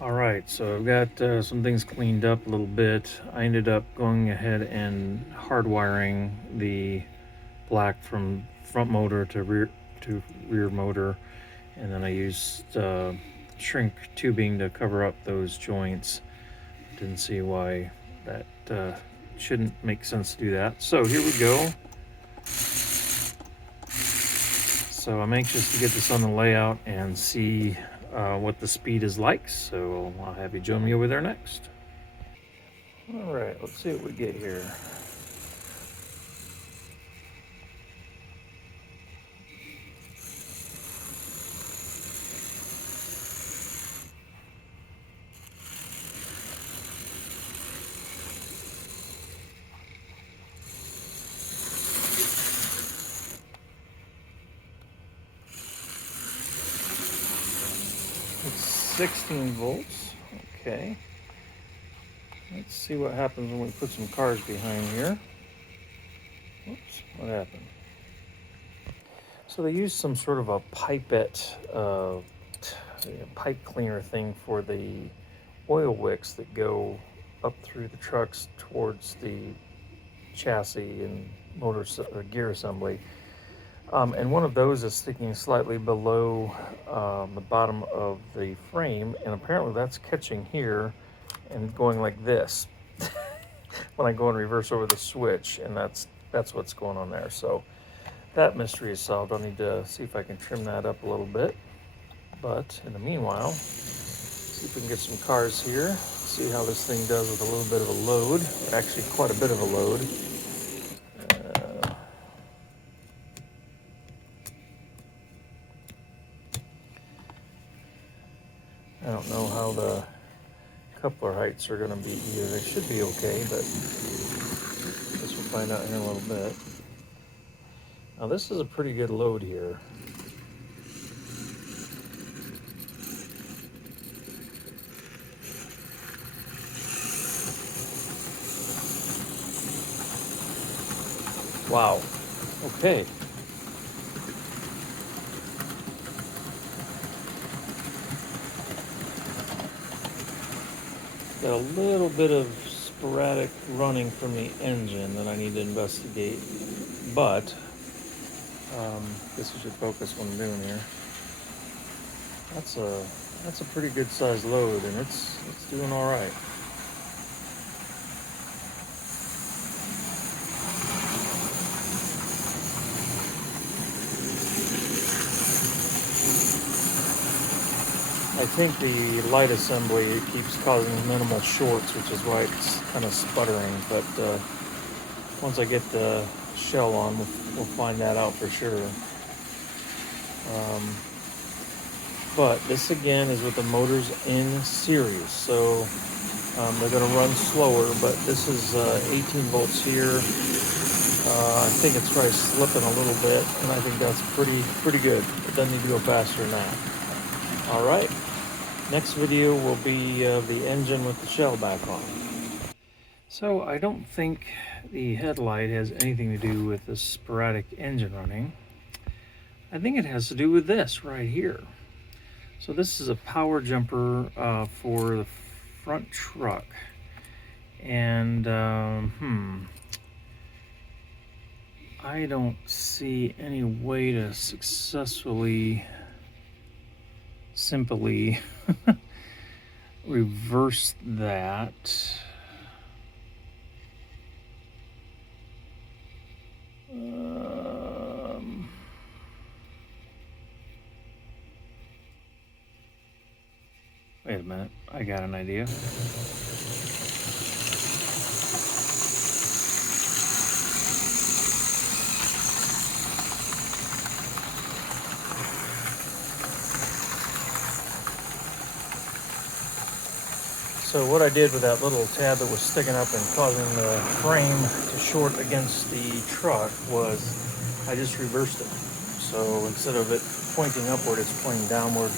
Alright, so I've got some things cleaned up a little bit. I ended up going ahead and hardwiring the black from front motor to rear motor, and then I used shrink tubing to cover up those joints. Didn't see why that shouldn't make sense to do that. So here we go. So I'm anxious to get this on the layout and see what the speed is like. So I'll have you join me over there next. All right, let's see what we get here. It's 16 volts. Okay. Let's see what happens when we put some cars behind here. Whoops, what happened? So they used some sort of a pipette, pipe cleaner thing for the oil wicks that go up through the trucks towards the chassis and motor gear assembly. And one of those is sticking slightly below the bottom of the frame, and apparently that's catching here and going like this when I go and reverse over the switch, and that's what's going on there. So that mystery is solved. I'll need to see if I can trim that up a little bit. But in the meanwhile, see if we can get some cars here, see how this thing does with a little bit of a load, actually quite a bit of a load. I don't know how the coupler heights are going to be either. They should be okay, but I guess we'll find out in a little bit. Now this is a pretty good load here. Wow. Okay. Got a little bit of sporadic running from the engine that I need to investigate, but this should focus what I'm doing here. That's a pretty good sized load, and it's doing all right. I think the light assembly keeps causing minimal shorts, which is why it's kind of sputtering. But once I get the shell on, we'll find that out for sure. But this again is with the motors in series, so they're going to run slower. But this is 18 volts here. I think it's probably slipping a little bit, and I think that's pretty good. It doesn't need to go faster than that. All right. Next video will be the engine with the shell back on. So I don't think the headlight has anything to do with the sporadic engine running. I think it has to do with this right here. So this is a power jumper for the front truck. And I don't see any way to simply reverse that. Wait a minute, I got an idea. So what I did with that little tab that was sticking up and causing the frame to short against the truck was I just reversed it. So instead of it pointing upward, it's pointing downward.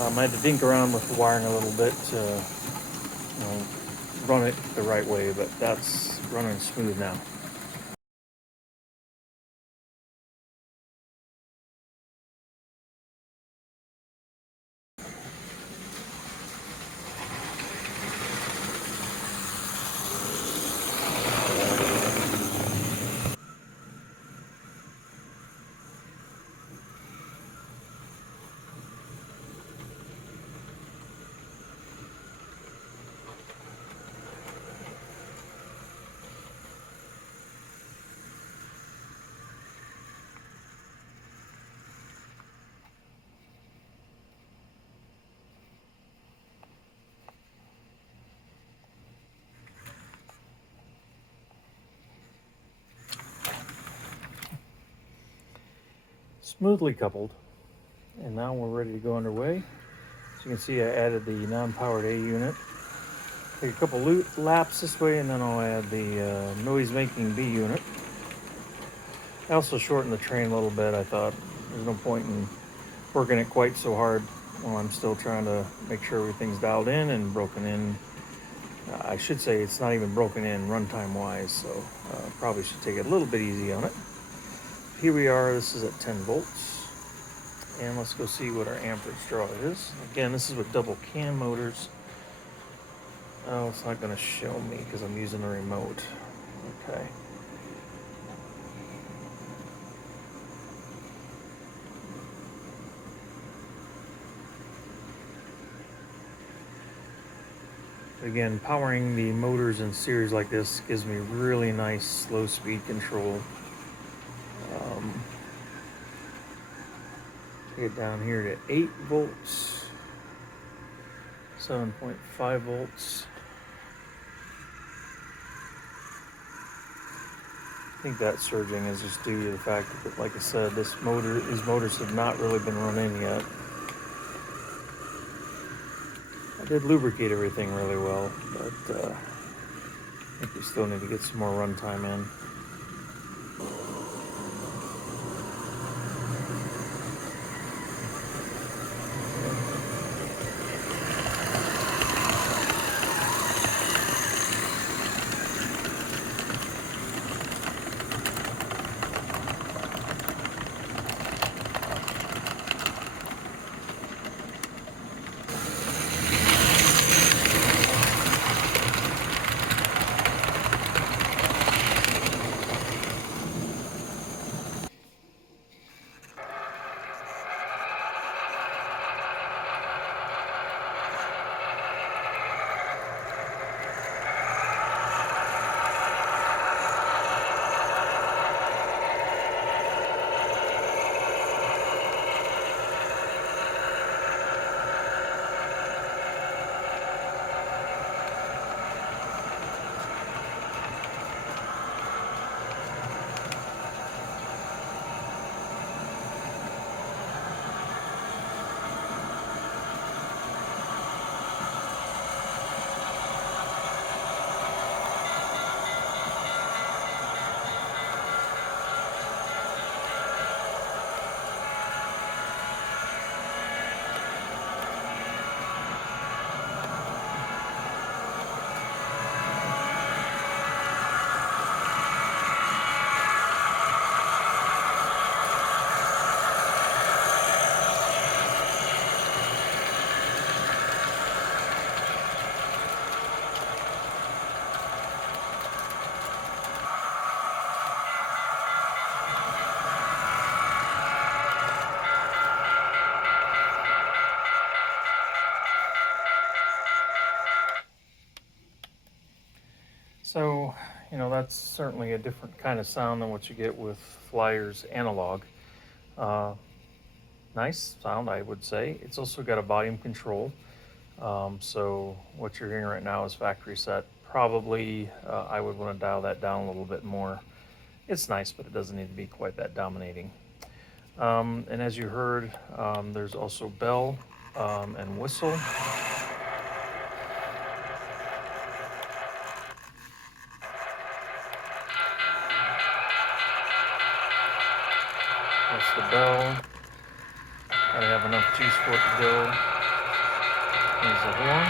I had to dink around with the wiring a little bit to run it the right way, but that's running smooth now. smoothly coupled. And now we're ready to go underway. As you can see, I added the non-powered A unit. Take a couple laps this way, and then I'll add the noise-making B unit. I also shortened the train a little bit. I thought there's no point in working it quite so hard while I'm still trying to make sure everything's dialed in and broken in. I should say it's not even broken in runtime wise, so probably should take it a little bit easy on it. Here we are, this is at 10 volts. And let's go see what our amperage draw is. Again, this is with double cam motors. Oh, it's not gonna show me because I'm using the remote. Okay. Again, powering the motors in series like this gives me really nice slow speed control. Get down here to 8 volts, 7.5 volts. I think that surging is just due to the fact that, like I said, these motors have not really been run in yet. I did lubricate everything really well, but I think we still need to get some more runtime in. So, that's certainly a different kind of sound than what you get with Flyer's analog. Nice sound, I would say. It's also got a volume control. So what you're hearing right now is factory set. Probably I would want to dial that down a little bit more. It's nice, but it doesn't need to be quite that dominating. And as you heard, there's also bell and whistle. That's the bell. Gotta have enough juice for it to go. There's the horn.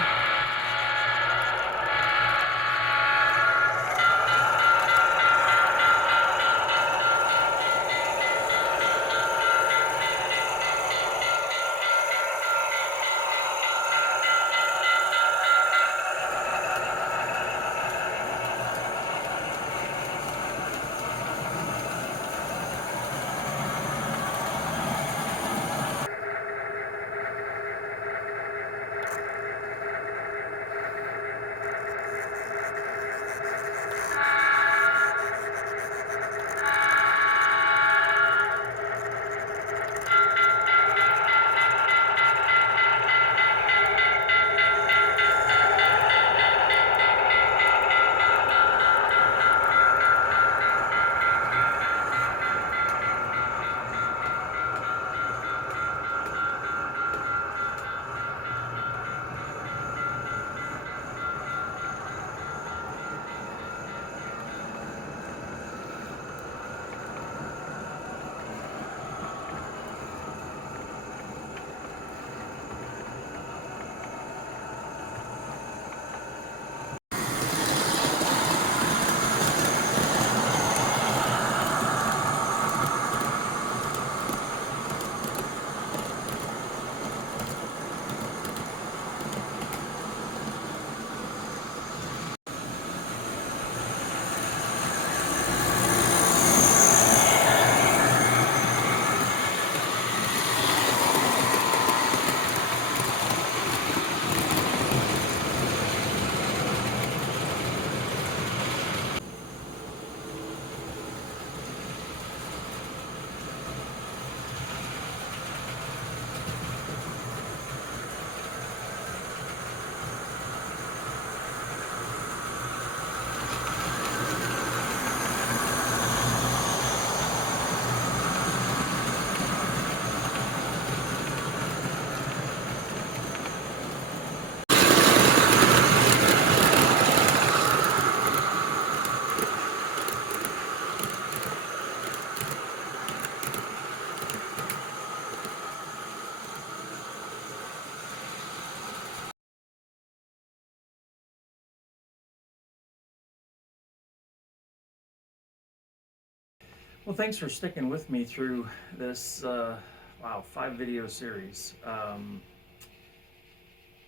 Well, thanks for sticking with me through this, wow, 5 video series.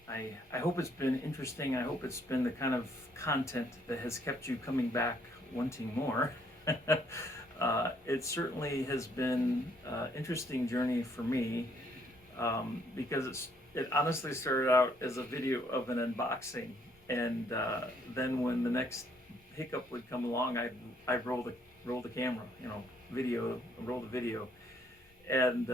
I hope it's been interesting. I hope it's been the kind of content that has kept you coming back wanting more. It certainly has been an interesting journey for me, because it honestly started out as a video of an unboxing, and then when the next hiccup would come along, I'd roll the camera, roll the video, and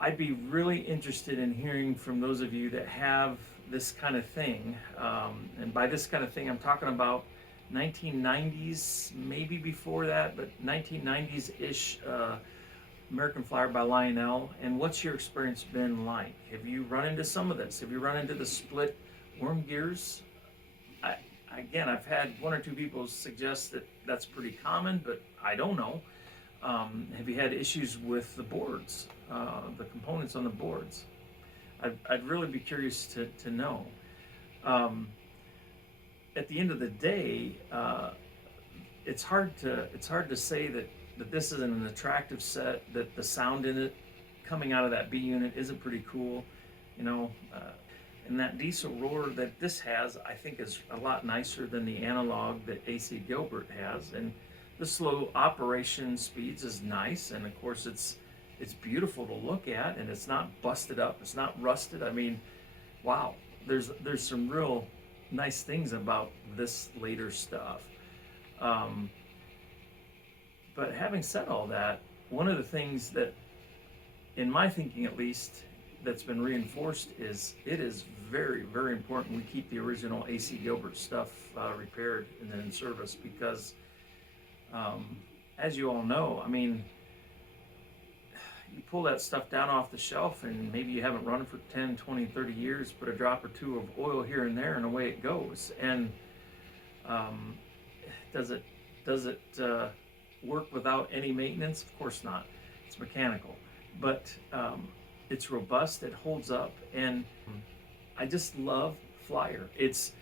I'd be really interested in hearing from those of you that have this kind of thing. And by this kind of thing, I'm talking about 1990s, maybe before that, but 1990s-ish American Flyer by Lionel. And what's your experience been like? Have you run into some of this? Have you run into the split worm gears? Again, I've had one or two people suggest that that's pretty common, but I don't know. Have you had issues with the boards, the components on the boards? I'd really be curious to know. At the end of the day, it's hard to say that this isn't an attractive set, that the sound in it coming out of that B unit isn't pretty cool, you know. And that diesel roar that this has, I think, is a lot nicer than the analog that AC Gilbert has. And the slow operation speeds is nice, and of course it's beautiful to look at, and it's not busted up, it's not rusted. I mean, wow, there's some real nice things about this later stuff. But having said all that, one of the things that, in my thinking at least, that's been reinforced is it is very, very important we keep the original AC Gilbert stuff repaired and then in service, because as you all know, I mean, you pull that stuff down off the shelf and maybe you haven't run it for 10, 20, 30 years, put a drop or two of oil here and there and away it goes. And does it work without any maintenance? Of course not. It's mechanical, but it's robust, it holds up, and I just love Flyer. It's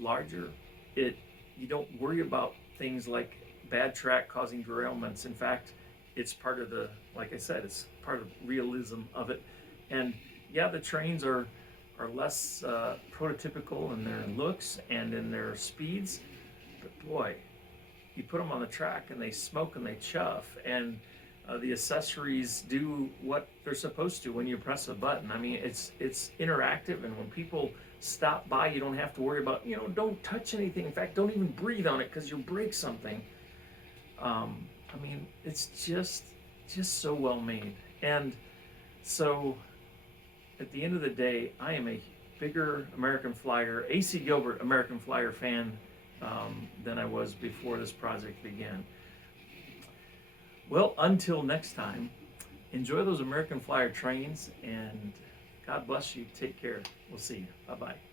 larger. You don't worry about things like bad track causing derailments. In fact, it's part of the, like I said, it's part of realism of it. And yeah, the trains are less prototypical in their looks and in their speeds, but boy, you put them on the track and they smoke and they chuff, and the accessories do what they're supposed to when you press a button. I mean, it's interactive, and when people stop by, you don't have to worry about, don't touch anything. In fact, don't even breathe on it because you'll break something. I mean, it's just so well made. And so at the end of the day, I am a bigger American Flyer, AC Gilbert American Flyer fan than I was before this project began. Well, until next time, enjoy those American Flyer trains, and God bless you. Take care. We'll see you. Bye-bye.